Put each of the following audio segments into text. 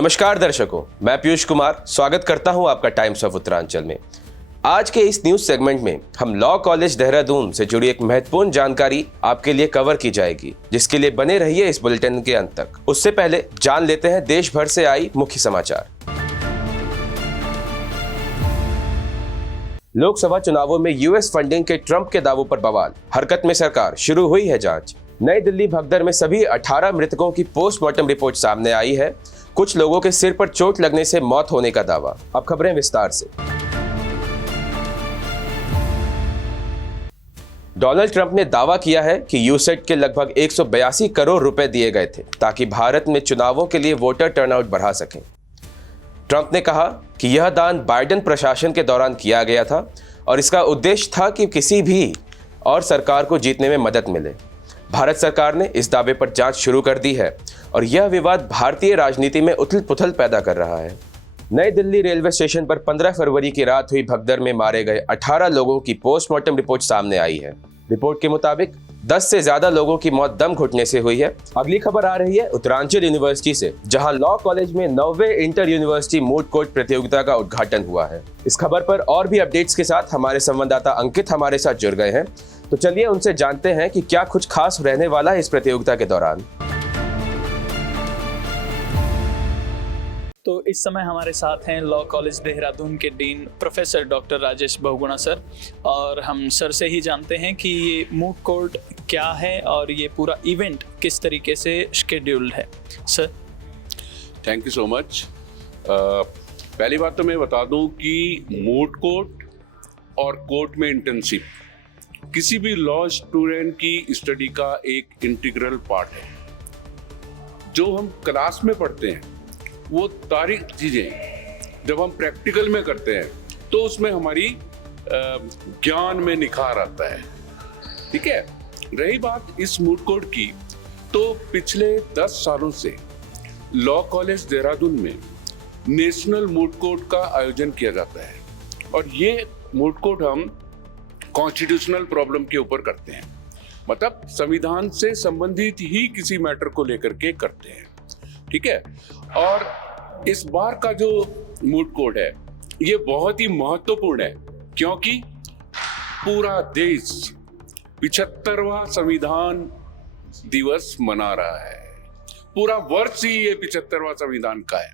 नमस्कार दर्शकों, मैं पीयूष कुमार स्वागत करता हूं आपका टाइम्स ऑफ उत्तरांचल में। आज के इस न्यूज सेगमेंट में हम लॉ कॉलेज देहरादून से जुड़ी एक महत्वपूर्ण जानकारी आपके लिए कवर की जाएगी, जिसके लिए बने रहिए इस बुलेटिन के अंत तक। उससे पहले जान लेते हैं देश भर से आई मुख्य समाचार। लोकसभा चुनावों में यूएस फंडिंग के ट्रंप के दावों पर बवाल, हरकत में सरकार, शुरू हुई है जांच। नई दिल्ली भगदड़ में सभी 18 मृतकों की पोस्टमार्टम रिपोर्ट सामने आई है। कुछ लोगों के सिर पर चोट लगने से मौत होने का दावा। अब खबरें विस्तार से। डोनाल्ड ट्रंप ने दावा किया है कि यूसेट के लगभग 182 करोड़ रुपए दिए गए थे ताकि भारत में चुनावों के लिए वोटर टर्नआउट बढ़ा सकें। ट्रंप ने कहा कि यह दान बाइडेन प्रशासन के दौरान किया गया था और इसका उद्देश्य था कि किसी भी और सरकार को जीतने में मदद मिले। भारत सरकार ने इस दावे पर जांच शुरू कर दी है और यह विवाद भारतीय राजनीति में उथल-पुथल पैदा कर रहा है। नई दिल्ली रेलवे स्टेशन पर 15 फरवरी की रात हुई भगदड़ में मारे गए 18 लोगों की पोस्टमार्टम रिपोर्ट सामने आई है। रिपोर्ट के मुताबिक 10 से ज्यादा लोगों की मौत दम घुटने से हुई है। अगली खबर आ रही है उत्तरांचल यूनिवर्सिटी से, जहां लॉ कॉलेज में 9वें इंटर यूनिवर्सिटी मूट कोर्ट प्रतियोगिता का उद्घाटन हुआ है। इस खबर पर और भी अपडेट्स के साथ हमारे संवाददाता अंकित हमारे साथ जुड़ गए हैं, तो चलिए उनसे जानते हैं कि क्या कुछ खास रहने वाला है इस प्रतियोगिता के दौरान। तो इस समय हमारे साथ हैं लॉ कॉलेज देहरादून के dean professor doctor Rajesh Bahuguna sir, और हम सर से ही जानते हैं कि ये मूट कोर्ट क्या है और ये पूरा इवेंट किस तरीके से शेड्यूल्ड है। Sir, thank you so much. पहली बात तो मैं बता दूं कि मूट कोर्ट और कोर्ट में इंटर्नशिप किसी भी लॉ स्टूडेंट की स्टडी का एक इंटीग्रल पार्ट है। जो हम क्लास में पढ़ते हैं वो सारी चीजें जब हम प्रैक्टिकल में करते हैं तो उसमें हमारी ज्ञान में निखार आता है। ठीक है, रही बात इस मूट कोर्ट की, तो पिछले 10 सालों से लॉ कॉलेज देहरादून में नेशनल मूट कोर्ट का आयोजन किया जाता है और ये मूट कोर्ट हम कॉन्स्टिट्यूशनल प्रॉब्लम के ऊपर करते हैं, मतलब संविधान से संबंधित ही किसी मैटर को लेकर के करते हैं। ठीक है, और इस बार का जो मूट कोर्ट है ये बहुत ही महत्वपूर्ण है क्योंकि पूरा देश 75वां संविधान दिवस मना रहा है। पूरा वर्ष ही ये 75वां संविधान का है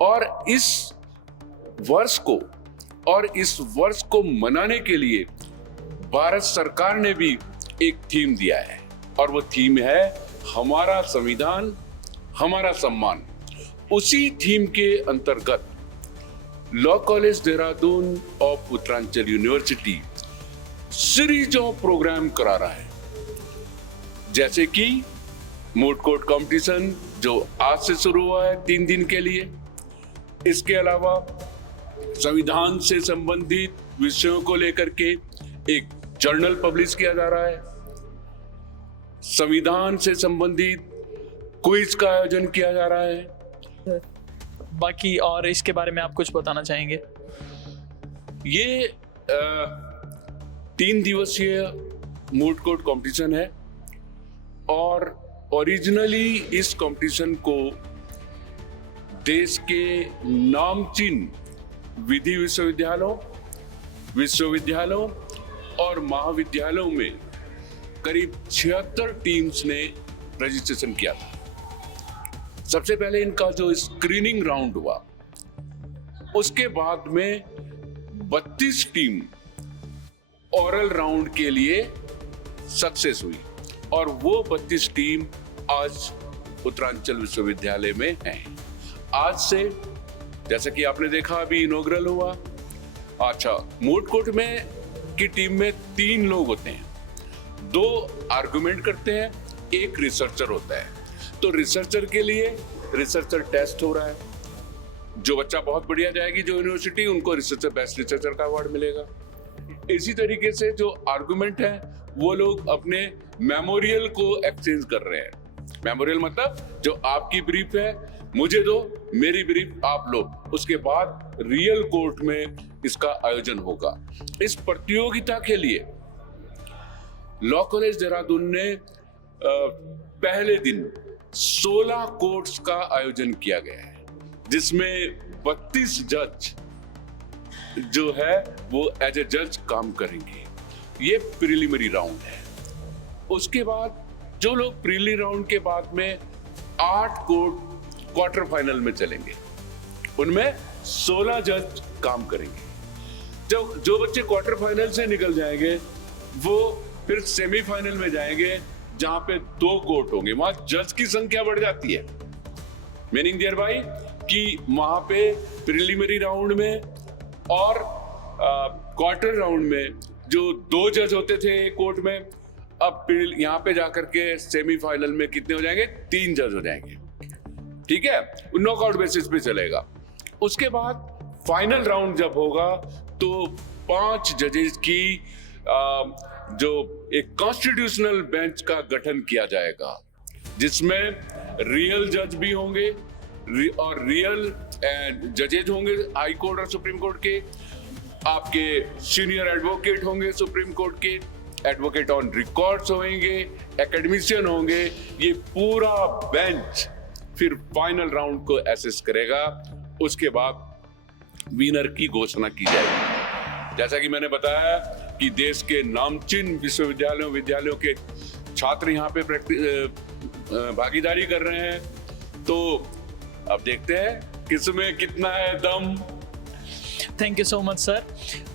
और इस वर्ष को मनाने के लिए भारत सरकार ने भी एक थीम दिया है और वो थीम है हमारा संविधान हमारा सम्मान। उसी थीम के अंतर्गत law college Dehradun of Uttaranchal university series of program करा रहा है, जैसे कि मूट कोर्ट कंपटीशन जो आज से शुरू हुआ है 3 दिन के लिए। इसके अलावा संविधान से संबंधित विषयों को लेकर के एक जर्नल पब्लिश किया जा रहा है। संविधान से संबंधित क्विज का आयोजन किया जा रहा है। बाकी और इसके बारे में आप कुछ बताना चाहेंगे? ये 3 दिवसीय मूट कोर्ट कंपटीशन है और ओरिजिनली इस कंपटीशन को देश के नामचीन विधि विश्वविद्यालयों और महाविद्यालयों में करीब 76 टीम्स ने रजिस्ट्रेशन किया था। सबसे पहले इनका जो स्क्रीनिंग राउंड हुआ, उसके बाद में 32 टीम ओरल राउंड के लिए सक्सेस हुई और वो 32 टीम आज उत्तरांचल विश्वविद्यालय में हैं। आज से, जैसा कि आपने देखा, अभी इनॉग्रल हुआ। अच्छा, मूट कोर्ट में की टीम में 3 लोग होते हैं, 2 आर्गुमेंट करते हैं, 1 रिसर्चर होता है। तो रिसर्चर के लिए रिसर्चर टेस्ट हो रहा है। जो बच्चा बहुत बढ़िया जाएगी जो यूनिवर्सिटी, उनको रिसर्चर बेस्ट रिसर्चर का अवार्ड मिलेगा। इसी तरीके से जो आर्गुमेंट है वो लोग अपने मेमोरियल को एक्सचेंज कर रहे हैं। मेमोरियल मतलब जो आपकी ब्रीफ है मुझे दो, मेरी ब्रीफ आप लो, उसके बाद रियल कोर्ट में इसका आयोजन होगा। इस प्रतियोगिता के लिए लॉ कॉलेज देहरादून ने पहले दिन 16 कोर्ट्स का आयोजन किया गया है। जिसमें 32 जज जो है वो एज ए जज काम करेंगे। ये प्रीलिमिनरी राउंड है। उसके बाद जो लोग प्रीलिमिनरी राउंड के बाद में 8 कोर्ट क्वार्टर फाइनल में चलेंगे, उनमें 16 जज काम करेंगे। जो बच्चे क्वार्टर फाइनल से निकल जाएंगे वो फिर सेमीफाइनल में जाएंगे, जहां पे 2 कोर्ट होंगे। वहां जज की संख्या बढ़ जाती है, मीनिंग देयर बाय कि वहां पे प्रीलिमिनरी राउंड में और क्वार्टर राउंड में जो 2 जज होते थे कोर्ट में, अब यहां पे जाकर के सेमीफाइनल में कितने हो जाएंगे? 3 जज हो जाएंगे। ठीक है, नॉकआउट बेसिस पे चलेगा। उसके बाद फाइनल राउंड जब होगा तो 5 जजेस की जो एक कॉन्स्टिट्यूशनल बेंच का गठन किया जाएगा, जिसमें रियल जज भी होंगे और रियल जजेज होंगे हाई कोर्ट और सुप्रीम कोर्ट के, आपके सीनियर एडवोकेट होंगे सुप्रीम कोर्ट के, एडवोकेट ऑन रिकॉर्ड्स होंगे, एकेडमिशियन होंगे। ये पूरा बेंच फिर फाइनल राउंड को एसेस करेगा। उसके बाद विनर की घोषणा की जाएगी। जैसा कि मैंने बताया कि देश के नामचीन विद्यालयों के छात्र यहाँ पे भागीदारी कर रहे हैं, तो अब देखते हैं किसमें कितना है दम। Thank you so much sir.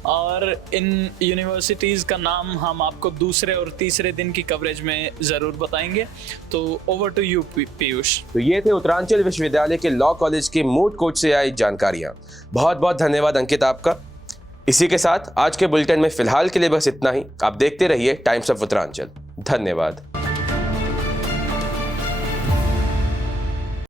और इन यूनिवर्सिटीज़ का नाम हम आपको दूसरे और तीसरे दिन की कवरेज में ज़रूर बताएंगे। तो ओवर टू यू पीयूष। तो ये थे उत्तरांचल विश्वविद्यालय के लॉ कॉलेज के मूड कोर्ट से आई जानकारियां। बहुत बहुत धन्यवाद अंकित आपका। इसी के साथ आज के बुलेटिन में फिलहाल के लिए बस इतना ही। आप देखते रहिए टाइम्स ऑफ उत्तरांचल। धन्यवाद।